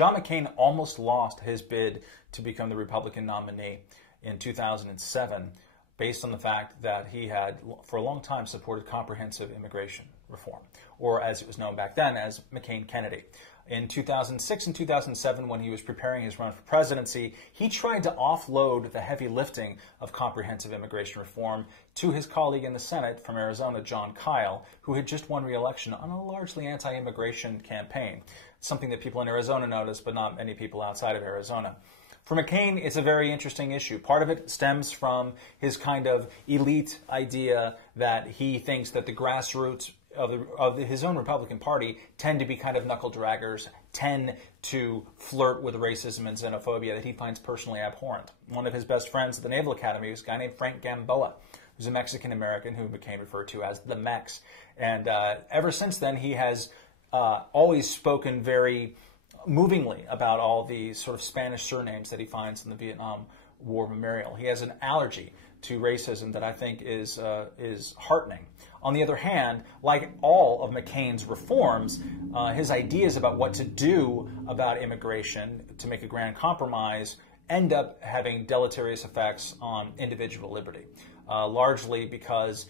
John McCain almost lost his bid to become the Republican nominee in 2007 based on the fact that he had, for a long time, supported comprehensive immigration reform, or as it was known back then as McCain-Kennedy. In 2006 and 2007, when he was preparing his run for presidency, he tried to offload the heavy lifting of comprehensive immigration reform to his colleague in the Senate from Arizona, John Kyle, who had just won re-election on a largely anti-immigration campaign, something that people in Arizona noticed, but not many people outside of Arizona. For McCain, it's a very interesting issue. Part of it stems from his kind of elite idea that he thinks that the grassroots of his own Republican Party tend to be kind of knuckle draggers, tend to flirt with racism and xenophobia that he finds personally abhorrent. One of his best friends at the Naval Academy was a guy named Frank Gamboa, who's a Mexican-American who McCain referred to as the Mex. And ever since then, he has always spoken very movingly about all the sort of Spanish surnames that he finds in the Vietnam War memorial. He has an allergy to racism that I think is heartening. On the other hand, like all of McCain's reforms, his ideas about what to do about immigration to make a grand compromise end up having deleterious effects on individual liberty, largely because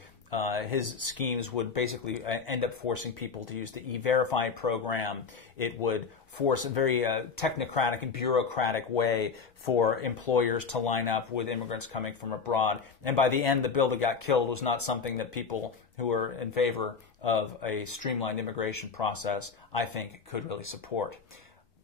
his schemes would basically end up forcing people to use the E-Verify program. It would force a very technocratic and bureaucratic way for employers to line up with immigrants coming from abroad. And by the end, the bill that got killed was not something that people who were in favor of a streamlined immigration process, I think, could really support.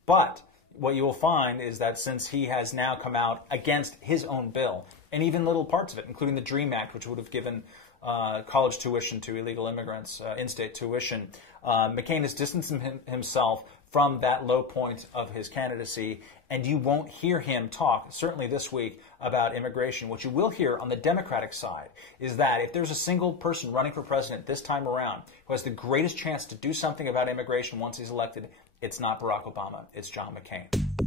But what you will find is that since he has now come out against his own bill, and even little parts of it, including the DREAM Act, which would have given college tuition to illegal immigrants, in-state tuition, McCain has distanced himself from that low point of his candidacy, and you won't hear him talk, certainly this week, about immigration. What you will hear on the Democratic side is that if there's a single person running for president this time around who has the greatest chance to do something about immigration once he's elected, it's not Barack Obama, it's John McCain.